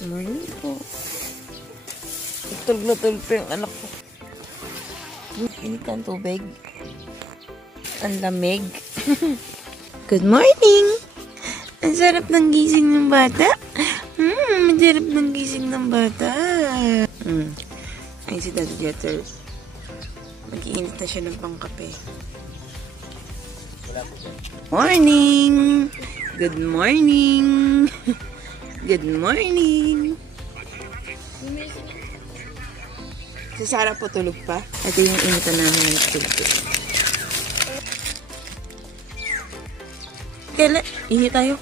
Morning po. Tulog na tulog pa yung anak ko. Init ang tubig. Ang lamig. Good morning! Ang sarap ng gising ng bata. Ang sarap ng gising ng bata. Ayun si Daddy Jeter. Mag-iinit na siya ng pangkape. Morning! Good morning! Good morning! Si Sarah po tulog pa. Ito yung initan namin ng tubig. Kailan? Ihi tayo.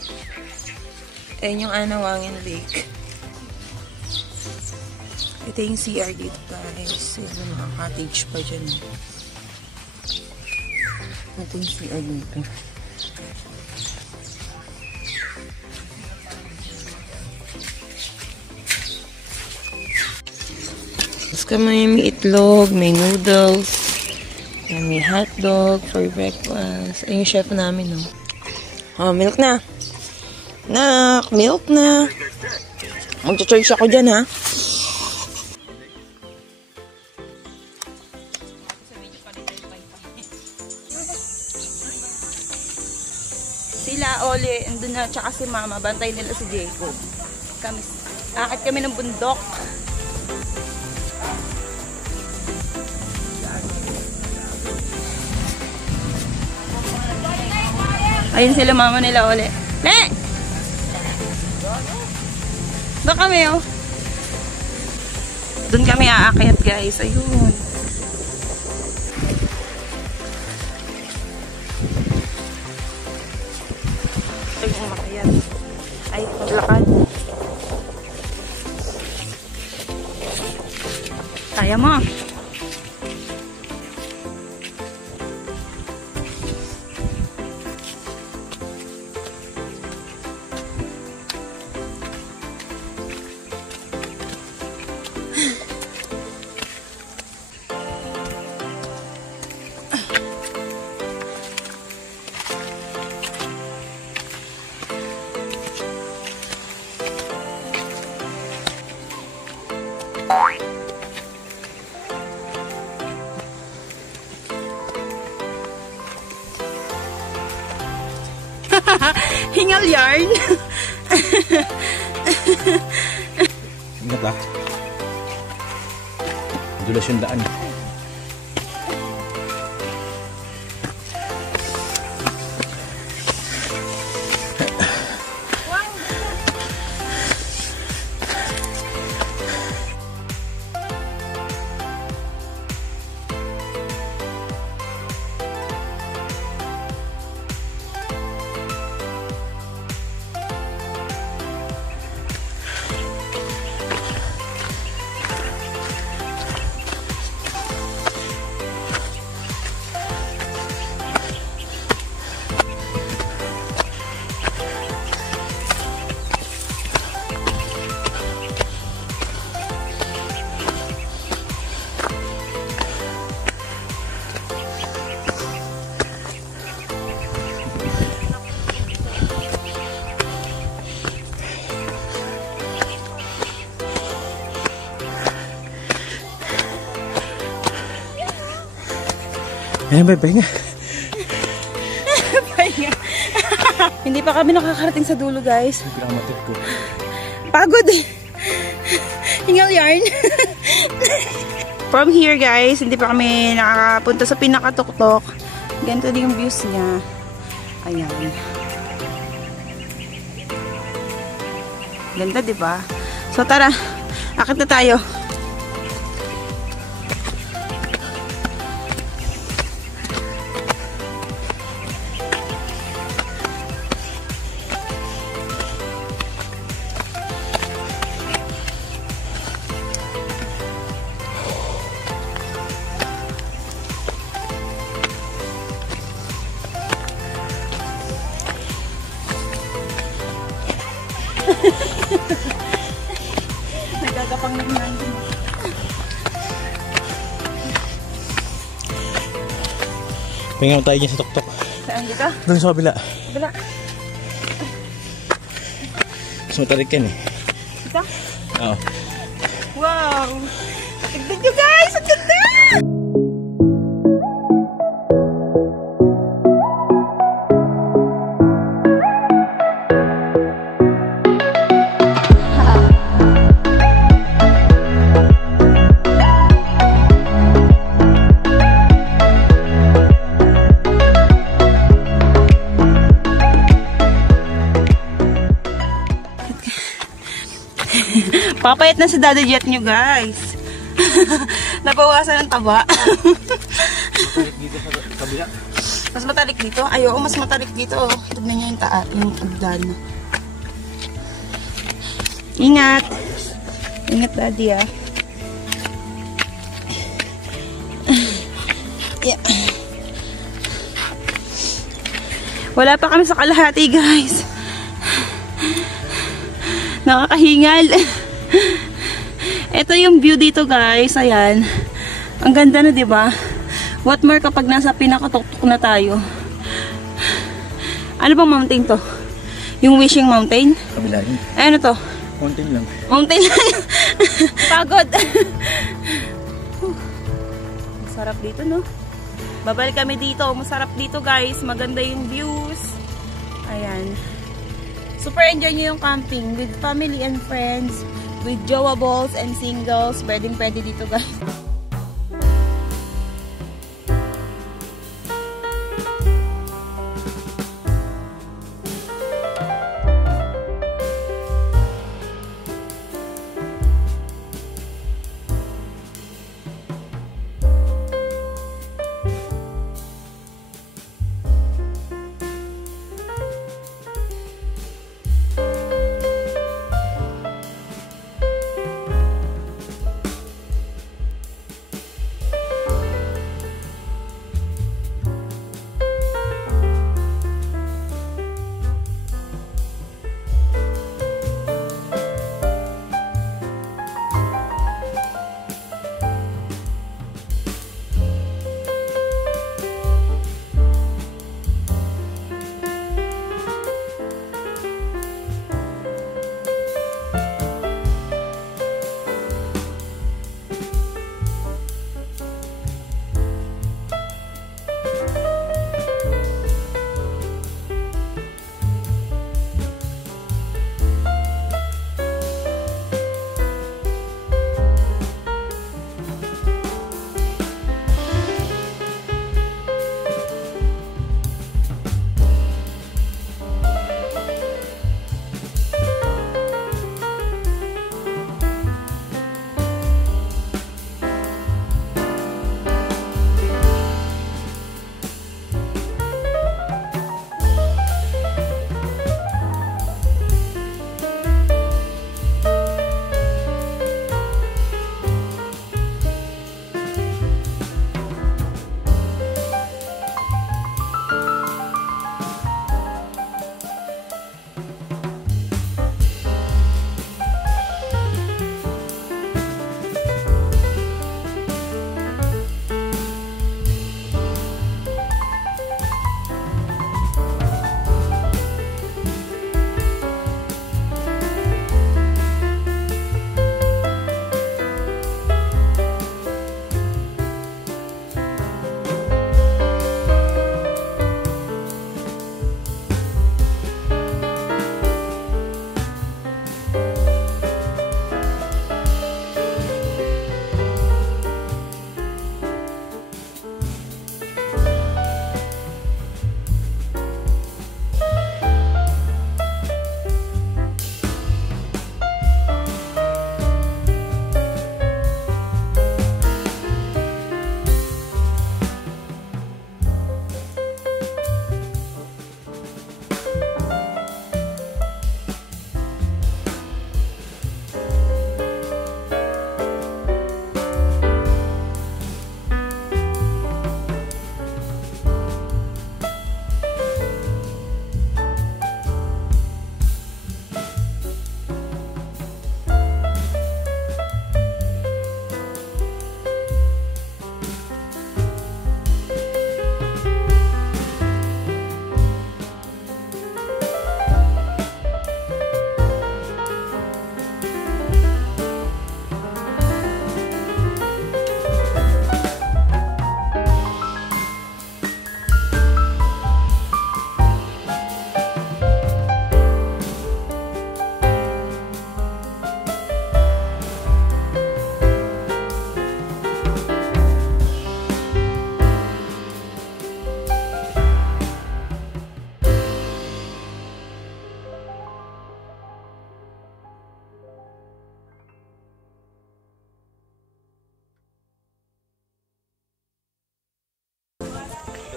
Ayan yung Anawangin Lake. Ito yung CR dito guys. Ito yung mga cottage pa dyan. Ito yung CR dito. Tapos may itlog, may noodles, may hotdog for breakfast. Ayun yung chef namin, no? Oh, milk na. Nak, milk na. Mag-charge ako dyan, ha? Sila, Oli, andun na, tsaka si Mama. Bantay nila si Jacob. Akit kami ng bundok. Ayun sila mama nila uli. Ne! Doon kami oh. Doon kami aakyat guys. Ayun. Ito yung umakyat. Ay, maglakad. Kaya mo. Hingal yarn. Ingat ah. Dulas yung daan. Ayan ba, pahinga. Pahinga. Hindi pa kami nakakarating sa dulo, guys. Dramatic ko. Pagod eh. Hingal yarn. From here, guys, hindi pa kami nakakapunta sa pinakatuktok. Ganito din yung views niya. Ayan. Ganda, diba? So, tara. Akit na tayo. Nagagapang ng nandun. Pahinga tayo dyan sa tuktok. Saan dito? Doon sa kabila. Kabila. Mas matarik yan eh. Ito? Oo. Wow! Tignan nyo guys! Ang ganda! Papayat na si Daddy Jet nyo, guys. Nabawasan ng taba. Matalik dito sa kabila. Mas matalik dito? Ay, oo, mas matalik dito. Tignan nyo yung yung agdan. Ingat. Ingat, Daddy, ah. Yeah. Wala pa kami sa kalahati, guys. Nakakahingal. Ito yung view dito, guys. Ayan. Ang ganda na, 'di ba? What more kapag nasa pinakatuktok na tayo. Ano bang mountain 'to? Yung Wishing Mountain? Kabila yun. Ano 'to? Mountain lang. Mountain lang. Pagod. Masarap dito, no? Babalik kami dito. Masarap dito, guys. Maganda yung views. Ayan. Super enjoy nyo yung camping with family and friends, with jowables and singles. Pwedeng dito, guys.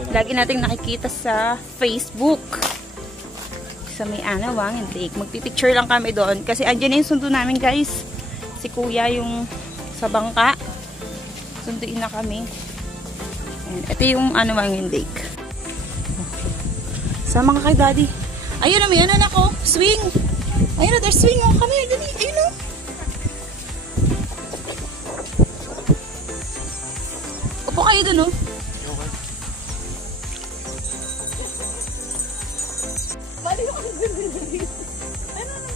lagi nating nakikita sa Facebook. Sa may Anawangin Lake. Magpipicture lang kami doon. Kasi andyan na yung sundo namin, guys. Si Kuya yung sa bangka. Sunduin na kami. Ayan. Ito yung Anawangin Lake. Sama ka kay Daddy. Ayun na, may anak ko. Swing. Ayun na, there's swing. Oh, kami. Dali. Ayun na. Upo kayo dun, oh. Bali ko kasi dun. Ano na?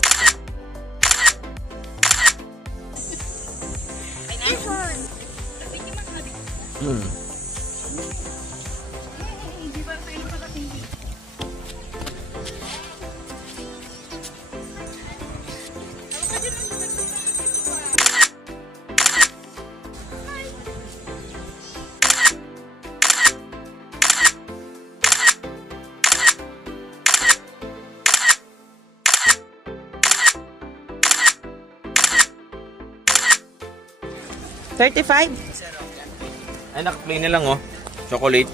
This one. Hindi ba tayo makatingin? $35? Ay, naka-play na lang, oh. Chocolate.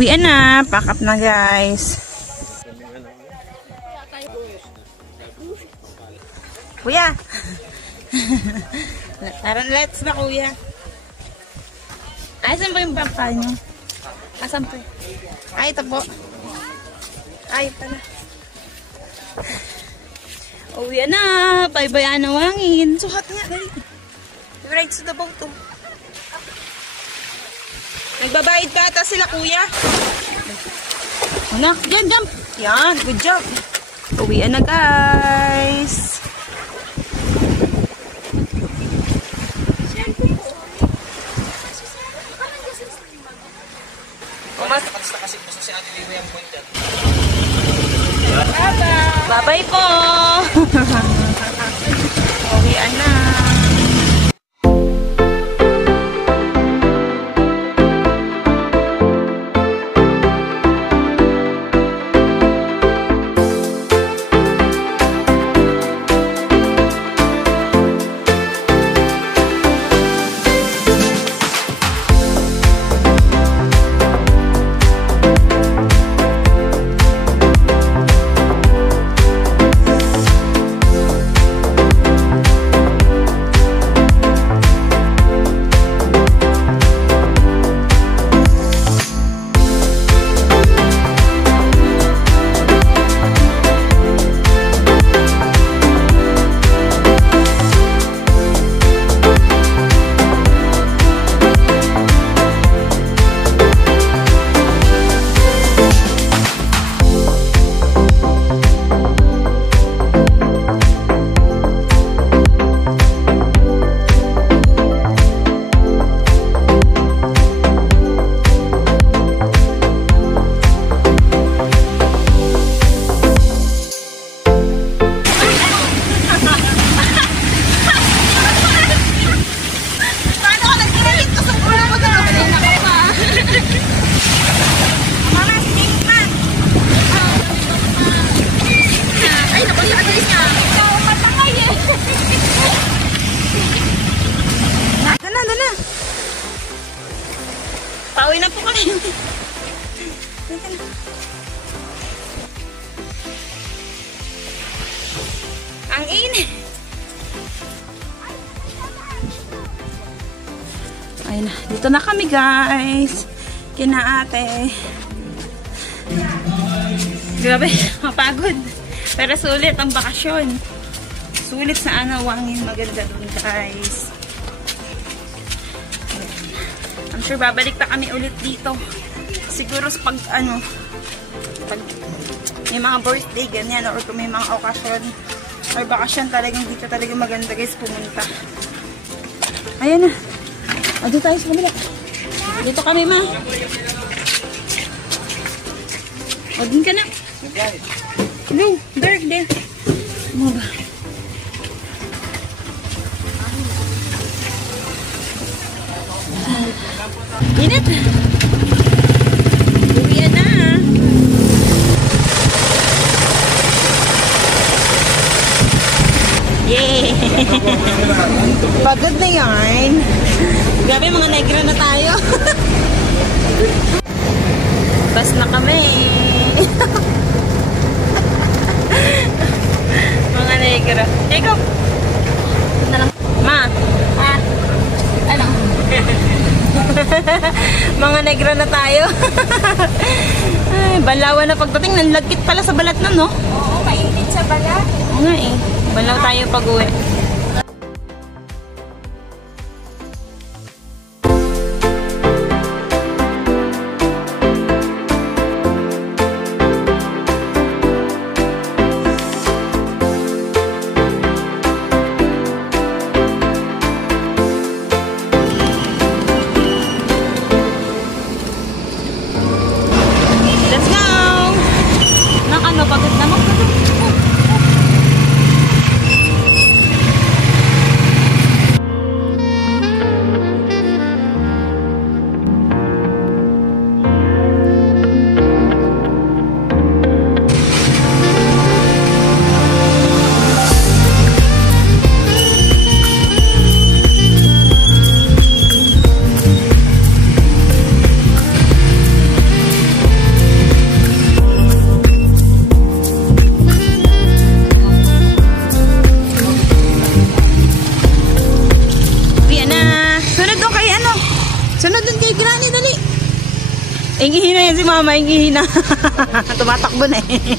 Uwian na. Pack up na, guys. Kuya. Let's na, Kuya. Ay, saan ba yung backpack niyo? Asan po? Ay, ito po. Ay, pala. Uwian na. Bye-bye, Anawangin. Sukat nga. Dali. Right to the boat, oh. Nagbabayad pa ata sila, Kuya. Anak, yan, jump. Yan, good job. Uwian na, guys. Bye-bye po. Uwian na. Pauwi na po kami. Ang init. Ayun na. Dito na kami, guys. Kina ate. Grabe, mapagod. Pero sulit ang bakasyon. Sulit sa Anawangin. Maganda dun, guys. I'm sure babalik pa kami ulit dito. Siguro pag Pag may mga birthday, ganyan, or kung may mga okasyon or bakasyon, talagang dito talaga maganda guys pumunta. Ayan na. Dito tayo sa kabila. Dito kami, ma. O, din ka na. Hello, dark din. Ano ba? Init. Uwian na. Yay! Pagod na yarn. Grabe, mga negra na tayo. Bas na kami. Mga negra. Ikaw. Na lang. Ma. Ha? Ano? Mga negra na tayo. Ay, balawan na pagdating. Nanlagkit pala sa balat na, no? Oo, mainit sa balat. Oo nga eh. Balaw tayo pag-uwi. Let's go! Nakano, pagod na mo. Sunod dun kay Granny, dali. Ingihina yan si mama, ingihina. Tumatakbo na eh.